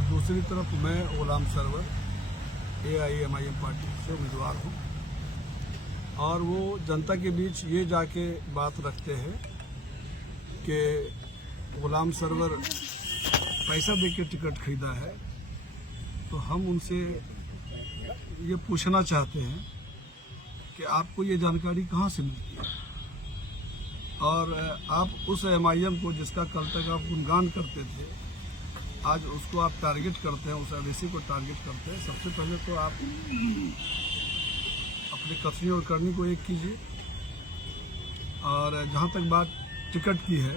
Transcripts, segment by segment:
और दूसरी तरफ मैं गुलाम सरवर AIMIM पार्टी से उम्मीदवार हूँ। और वो जनता के बीच ये जाके बात रखते हैं कि गुलाम सरवर पैसा देके टिकट खरीदा है। तो हम उनसे ये पूछना चाहते हैं कि आपको ये जानकारी कहाँ से मिलती है, और आप उस MIM को जिसका कल तक आप गुणगान करते थे, आज उसको आप टारगेट करते हैं, उस अवैसी को टारगेट करते हैं। सबसे पहले तो आप अपने कथनी और करनी को एक कीजिए। और जहाँ तक बात टिकट की है,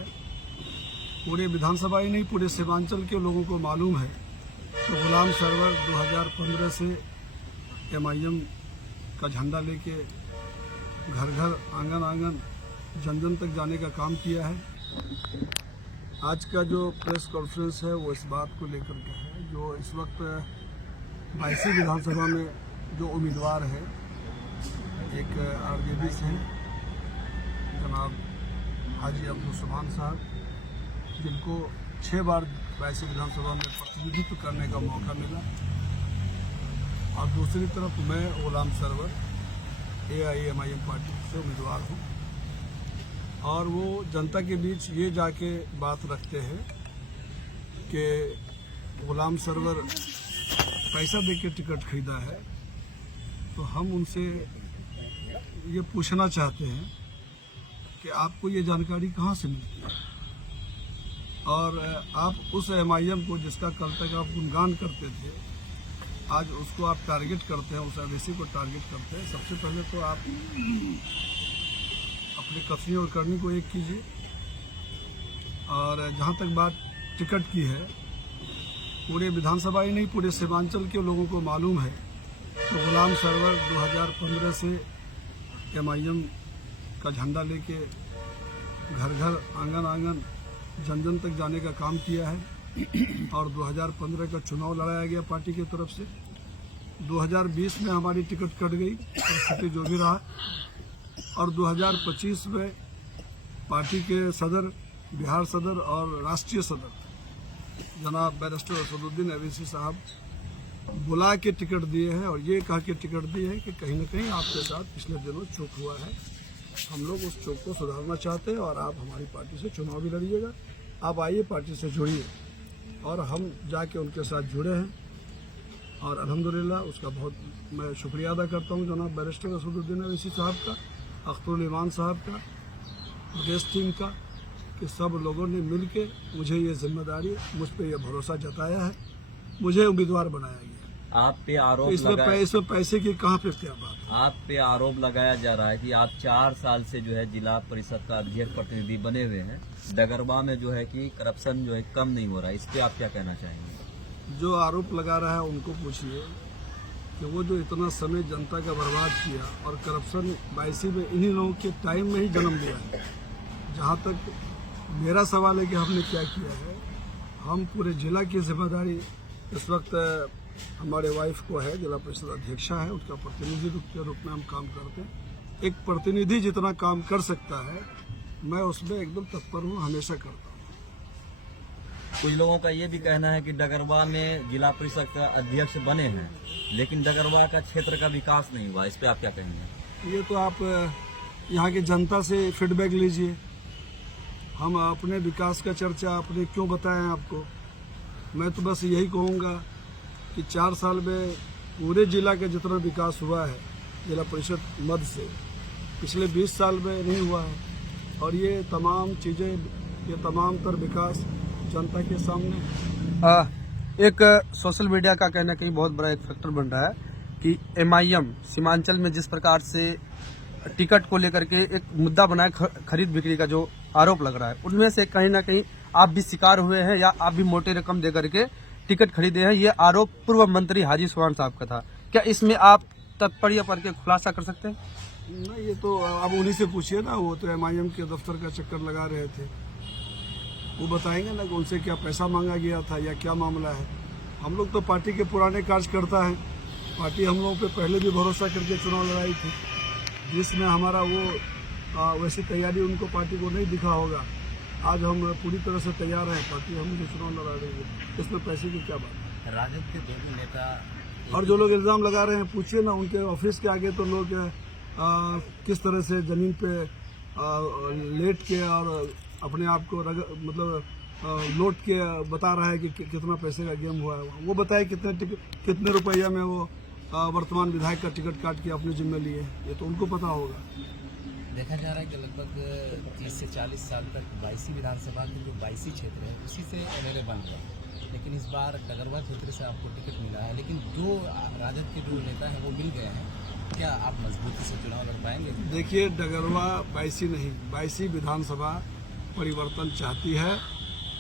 पूरे विधानसभा ही नहीं, पूरे सीमांचल के लोगों को मालूम है तो गुलाम सरवर 2015 से MIM का झंडा लेके घर घर, आंगन आंगन, जन जन तक जाने का काम किया है। आज का जो प्रेस कॉन्फ्रेंस है वो इस बात को लेकर के है, जो इस वक्त 22 विधानसभा में जो उम्मीदवार है, एक RJD से जनाब हाजी अब्दुल सुभान साहब, जिनको 6 बार 22 विधानसभा में प्रतिनिधित्व करने का मौका मिला। और दूसरी तरफ मैं गुलाम सरवर AIMIM पार्टी से उम्मीदवार हूँ। और वो जनता के बीच ये जाके बात रखते हैं कि गुलाम सरवर पैसा देके टिकट खरीदा है। तो हम उनसे ये पूछना चाहते हैं कि आपको ये जानकारी कहाँ से मिलती है, और आप उस MIM को जिसका कल तक आप गुणगान करते थे, आज उसको आप टारगेट करते हैं, उस अवैसी को टारगेट करते हैं। सबसे पहले तो आप अपने कथनी और करनी को एक कीजिए। और जहाँ तक बात टिकट की है, पूरे विधानसभा ही नहीं, पूरे सीमांचल के लोगों को मालूम है तो गुलाम सरवर 2015 से MIM का झंडा लेके घर घर, आंगन आंगन, जन जन तक जाने का काम किया है। और 2015 का चुनाव लड़ाया गया पार्टी की तरफ से। 2020 में हमारी टिकट कट गई, परिस्थिति जो भी रहा। और 2025 में पार्टी के सदर, बिहार सदर और राष्ट्रीय सदर जनाब बैरिस्टर असदुद्दीन अवैसी साहब बुला के टिकट दिए हैं, और ये कह के टिकट दिए हैं कि कहीं न कहीं आपके साथ पिछले दिनों चूक हुआ है। हम लोग उस चूक को सुधारना चाहते हैं और आप हमारी पार्टी से चुनाव भी लड़िएगा। आप आइए, पार्टी से जुड़िए। और हम जाके उनके साथ जुड़े हैं, और अल्हम्दुलिल्लाह उसका बहुत मैं शुक्रिया अदा करता हूँ जनाब बैरिस्टर असदुद्दीन अवैसी साहब का, अख्तरुल ईमान साहब का, प्रदेश टीम का, कि सब लोगों ने मिल के मुझे ये जिम्मेदारी, मुझ पर यह भरोसा जताया है, मुझे उम्मीदवार बनाया गया। आप पे आरोप इसमें पैसे की कहाँ पे क्या बात है? आप पे आरोप लगाया जा रहा है कि आप 4 साल से जो है जिला परिषद का अध्यक्ष प्रतिनिधि बने हुए हैं, डगरवा में जो है कि करप्शन जो है कम नहीं हो रहा है, इस पे आप क्या कहना चाहेंगे? जो आरोप लगा रहा है उनको पूछिए कि वो जो इतना समय जनता का बर्बाद किया, और करप्शन 22 में इन्हीं लोगों के टाइम में ही जन्म लिया है। जहाँ तक मेरा सवाल है कि हमने क्या किया है, हम पूरे जिला की जिम्मेदारी इस वक्त हमारे वाइफ को है, जिला परिषद अध्यक्षा है, उसका प्रतिनिधि के रूप में हम काम करते हैं। एक प्रतिनिधि जितना काम कर सकता है, मैं उसमें एकदम तत्पर हूँ, हमेशा करता हूँ। कुछ लोगों का ये भी कहना है कि डगरवा में जिला परिषद का अध्यक्ष बने हैं, लेकिन डगरवा का क्षेत्र का विकास नहीं हुआ, इस पे आप क्या कहेंगे? ये तो आप यहाँ की जनता से फीडबैक लीजिए। हम अपने विकास का चर्चा अपने क्यों बताएं आपको? मैं तो बस यही कहूँगा कि 4 साल में पूरे जिला का जितना विकास हुआ है जिला परिषद मद से, पिछले 20 साल में नहीं हुआ है। और ये तमाम चीज़ें, ये तमाम तर विकास जनता के सामने। एक सोशल मीडिया का कहना कहीं बहुत बड़ा एक फैक्टर बन रहा है कि MIM सीमांचल में जिस प्रकार से टिकट को लेकर के एक मुद्दा बनाए, खरीद बिक्री का जो आरोप लग रहा है, उनमें से कहीं ना कहीं आप भी शिकार हुए हैं, या आप भी मोटे रकम दे करके टिकट खरीदे हैं। ये आरोप पूर्व मंत्री हाजी सुभान साहब का था। क्या इसमें आप तत्पर पर के खुलासा कर सकते हैं? नहीं, ये तो अब उन्हीं से पूछिए ना। वो तो MIM के दफ्तर का चक्कर लगा रहे थे, वो बताएंगे ना कि उनसे क्या पैसा मांगा गया था या क्या मामला है। हम लोग तो पार्टी के पुराने कार्यकर्ता हैं। पार्टी हम लोगों पे पहले भी भरोसा करके चुनाव लड़ाई थी, जिसमें हमारा वो वैसी तैयारी उनको पार्टी को नहीं दिखा होगा। आज हम पूरी तरह से तैयार हैं, पार्टी हम जो चुनाव लड़ा रही है, इसमें पैसे की क्या बात है? राजद के दोनों नेता और जो लोग इल्जाम लगा रहे हैं, पूछिए ना उनके ऑफिस के आगे तो लोग किस तरह से जमीन पे लेट के और अपने आप को लौट के बता रहा है कि कितना पैसे का गेम हुआ है। वो बताए कितने रुपया में वो वर्तमान विधायक का टिकट काट के अपने जिम्मे लिए, ये तो उनको पता होगा। देखा जा रहा है कि लगभग 30 से 40 साल तक बाईसी विधानसभा के जो बाईसी क्षेत्र है उसी से एमएलए बन गए, लेकिन इस बार डगरवा क्षेत्र से आपको टिकट मिला है, लेकिन जो राजद के जो नेता हैं वो मिल गए हैं, क्या आप मजबूती से चुनाव लड़ पाएंगे? देखिए, डगरवा बाईसी नहीं, बाईसी विधानसभा परिवर्तन चाहती है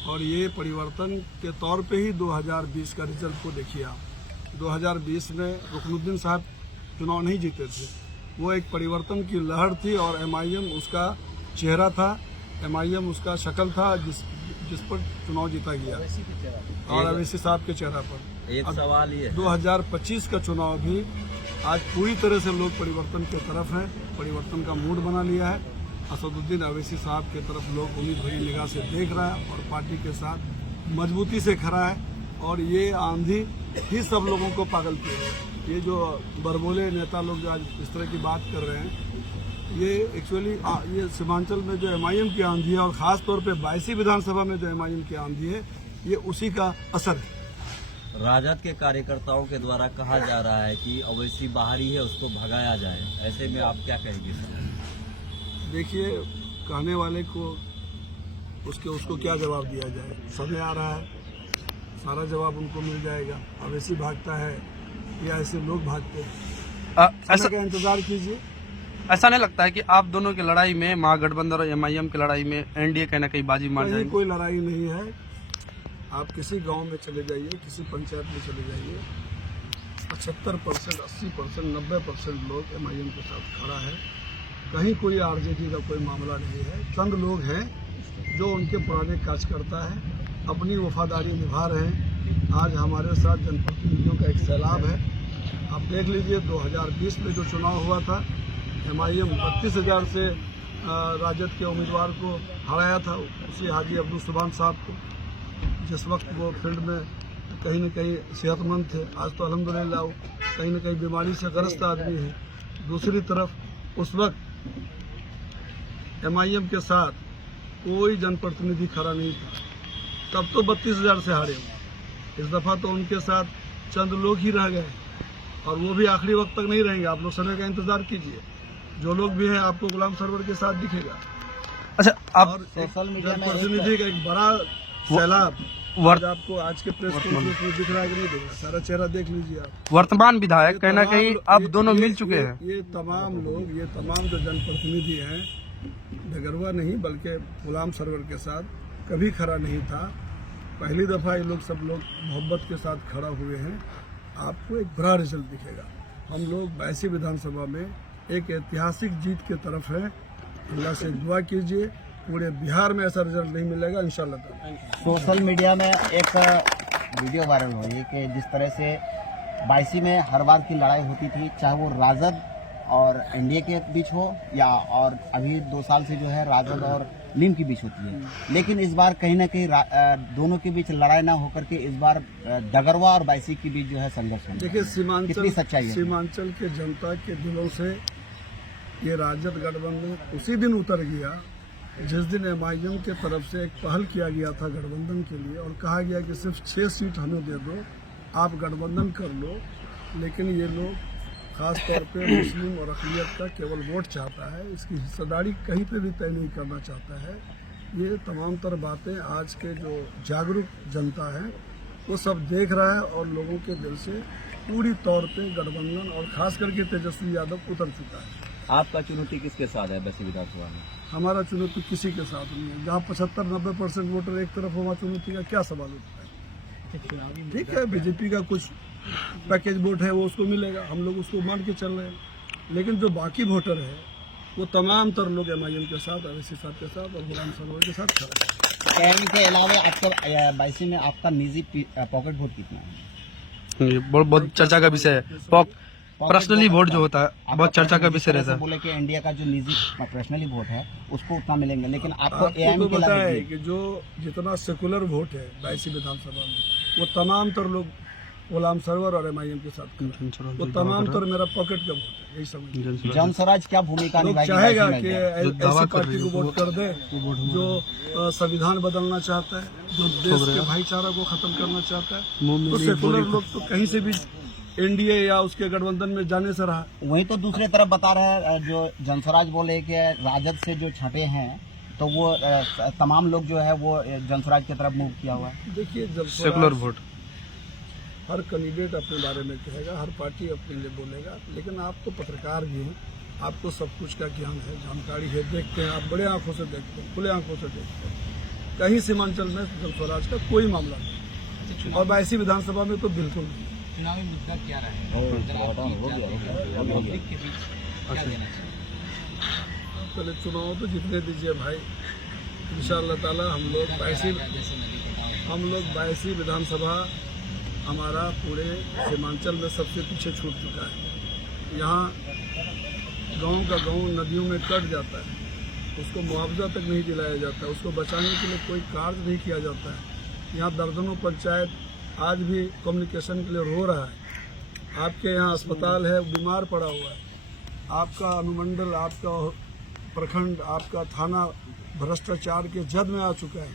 और ये परिवर्तन के तौर पे ही 2020 का रिजल्ट को देखिए आप। 2020 में रुकनुद्दीन साहब चुनाव नहीं जीते थे, वो एक परिवर्तन की लहर थी और एमआईएम उसका चेहरा था, एमआईएम उसका शक्ल था जिस पर चुनाव जीता गया और अवैसी साहब के चेहरा पर। एक सवाल ये 2025 का चुनाव भी आज पूरी तरह से लोग परिवर्तन की तरफ हैं, परिवर्तन का मूड बना लिया है। असदुद्दीन अवैसी साहब की तरफ लोग उम्मीद भरी निगाह से देख रहा है और पार्टी के साथ मजबूती से खड़ा है और ये आंधी ही सब लोगों को पागल किया है। ये जो बरबोले नेता लोग जो आज इस तरह की बात कर रहे हैं, ये एक्चुअली ये सीमांचल में जो एमआईएम की आंधी है और खास तौर पे बाईसी विधानसभा में जो एमआईएम की आंधी है, ये उसी का असर है। राजद के कार्यकर्ताओं के द्वारा कहा जा रहा है कि अवैसी बाहरी है, उसको भगाया जाए, ऐसे में आप क्या कहेंगे सर? देखिए, कहने वाले को उसको क्या जवाब दिया जाए, समय आ रहा है, सारा जवाब उनको मिल जाएगा। अवैसी भागता है या ऐसे लोग भागते हैं, ऐसा का इंतजार कीजिए। ऐसा नहीं लगता है कि आप दोनों की लड़ाई में, महागठबंधन और एमआईएम की लड़ाई में एनडीए कहीं ना कहीं बाजी मार जाएगी? कोई लड़ाई नहीं है। आप किसी गांव में चले जाइए, किसी पंचायत में चले जाइए, 75%, 80%, 90% लोग एमआईएम के साथ खड़ा है। कहीं कोई आरजेडी का कोई मामला नहीं है। चंद लोग हैं जो उनके पुराने कार्यकर्ता हैं, अपनी वफादारी निभा रहे हैं। आज हमारे साथ जनप्रतिनिधियों का एक सैलाब है। आप देख लीजिए, 2020 में जो चुनाव हुआ था, एमआईएम 32,000 से राजद के उम्मीदवार को हराया था, उसी हाजी अब्दुल सुभान साहब को, जिस वक्त वो फील्ड में कहीं न कहीं सेहतमंद थे। आज तो अल्हम्दुलिल्लाह वो कहीं न कहीं बीमारी से ग्रस्त आदमी है। दूसरी तरफ उस वक्त एमआईएम के साथ कोई जनप्रतिनिधि खड़ा नहीं था, तब तो 32,000 से हारे। इस दफा तो उनके साथ चंद लोग ही रह गए और वो भी आखिरी वक्त तक नहीं रहेंगे। आप लोग समय का इंतजार कीजिए, जो लोग भी हैं आपको गुलाम सरवर के साथ दिखेगा। अच्छा, आप और जनप्रतिनिधि का एक बड़ा सैलाब आपको आज के प्रेस कॉन्फ्रेंस में दिख रहा है कि नहीं दिख रहा? सारा चेहरा देख लीजिए आप। वर्तमान विधायक कहीं ना कहीं अब दोनों मिल चुके हैं। ये तमाम लोग, ये तमाम जो जनप्रतिनिधि हैं, डगरवा नहीं बल्कि गुलाम सरवर के साथ कभी खड़ा नहीं था। पहली दफा ये लोग सब लोग मोहब्बत के साथ खड़ा हुए हैं। आपको एक बड़ा रिजल्ट दिखेगा। हम लोग बाईसी विधानसभा में एक ऐतिहासिक जीत की तरफ है। अल्लाह से दुआ कीजिए, पूरे बिहार में ऐसा रिजल्ट नहीं मिलेगा इंशाल्लाह। सोशल मीडिया में एक वीडियो वायरल हो रही है कि जिस तरह से बाईसी में हर बार की लड़ाई होती थी, चाहे वो राजद और एनडीए के बीच हो या और अभी 2 साल से जो है राजद और नीम के बीच होती है, लेकिन इस बार कहीं ना कहीं दोनों के बीच लड़ाई ना होकर के इस बार डगरवा और बाईसी के बीच जो है संघर्ष होना। देखिए, कितनी सच्चाई है? सीमांचल के जनता के दिलों से ये राजद गठबंधन उसी दिन उतर गया जिस दिन एमआईएम के तरफ से एक पहल किया गया था गठबंधन के लिए और कहा गया कि सिर्फ 6 सीट हमें दे दो, आप गठबंधन कर लो। लेकिन ये लोग खास तौर पे मुस्लिम और अक़लियत का केवल वोट चाहता है, इसकी हिस्सेदारी कहीं पे भी तय नहीं करना चाहता है। ये तमाम तर बातें आज के जो जागरूक जनता है वो सब देख रहा है और लोगों के दिल से पूरी तौर पे गठबंधन और खास करके तेजस्वी यादव उतर चुका है। आपका चुनौती किसके साथ है वैसी विधानसभा में? हमारा चुनौती किसी के साथ नहीं है। जहाँ 75-90% वोटर एक तरफ हो, वहाँ चुनौती का क्या सवाल उठता है? ठीक है, बीजेपी का कुछ पैकेज वोट है वो उसको मिलेगा, हम लोग उसको मान के चल रहे हैं। लेकिन जो बाकी वोटर है वो तमाम तर लोग एमआईएम के साथ, अवैसी साहब के साथ और गुलाम सरवर के साथ खड़े हैं। के अलावा आपका बाईसी में आपका निजी पॉकेट वोट कितना है? ये बहुत चर्चा का विषय है। पर्सनली वोट जो होता है बहुत चर्चा का विषय रहता है। बोले कि इंडिया का जो निजी पर्सनली वोट है उसको उतना मिलेंगे, लेकिन आपको आपको पता है कि जो जितना सेकुलर वोट है बाईसी विधानसभा में वो तमाम तर लोग गुलाम सरवर और MIM के साथ करा। वो तमाम तौर मेरा पॉकेट का वोट है, यही समझ। जनस्वराज क्या भूमिका लोग निभाएगी चाहेगा बाईसी कि में? ऐसी पार्टी को वोट कर दे जो संविधान बदलना चाहता है, जो देश के भाईचारा को खत्म करना चाहता है। तो सेकुलर लोग तो कहीं से भी NDA या उसके गठबंधन में जाने से रहा। वहीं तो दूसरे तरफ बता रहे हैं जो जनस्वराज बोले कि राजद से जो छठे हैं तो वो तमाम लोग जो है वो जनस्वराज की तरफ मूव किया हुआ है। देखिए, जब सेकुलर वोट हर कैंडिडेट अपने बारे में कहेगा, हर पार्टी अपने लिए बोलेगा, लेकिन आप तो पत्रकार भी हैं, आपको सब कुछ का ज्ञान है, जानकारी है, देखते हैं, आप बड़े आंखों से देखते हैं, खुले आंखों से देखते हैं। कहीं सीमांचल में जनस्वराज का कोई मामला नहीं, और 82 विधानसभा में तो बिल्कुल नहीं। चुनावी मुद्दा क्या रहेगा पब्लिक के बीच क्या देना चाहिए? पहले चुनाव तो जीतने दीजिए भाई, इंशाअल्लाह ताला। हम लोग 82 विधानसभा हमारा पूरे सीमांचल में सबसे पीछे छूट चुका है। यहाँ गांव का गांव नदियों में कट जाता है, उसको मुआवजा तक नहीं दिलाया जाता, उसको बचाने के लिए कोई कार्य नहीं किया जाता है। यहाँ दर्जनों पंचायत आज भी कम्युनिकेशन के लिए रो रहा है। आपके यहाँ अस्पताल है, बीमार पड़ा हुआ है, आपका अनुमंडल, आपका प्रखंड, आपका थाना भ्रष्टाचार के जद में आ चुका है।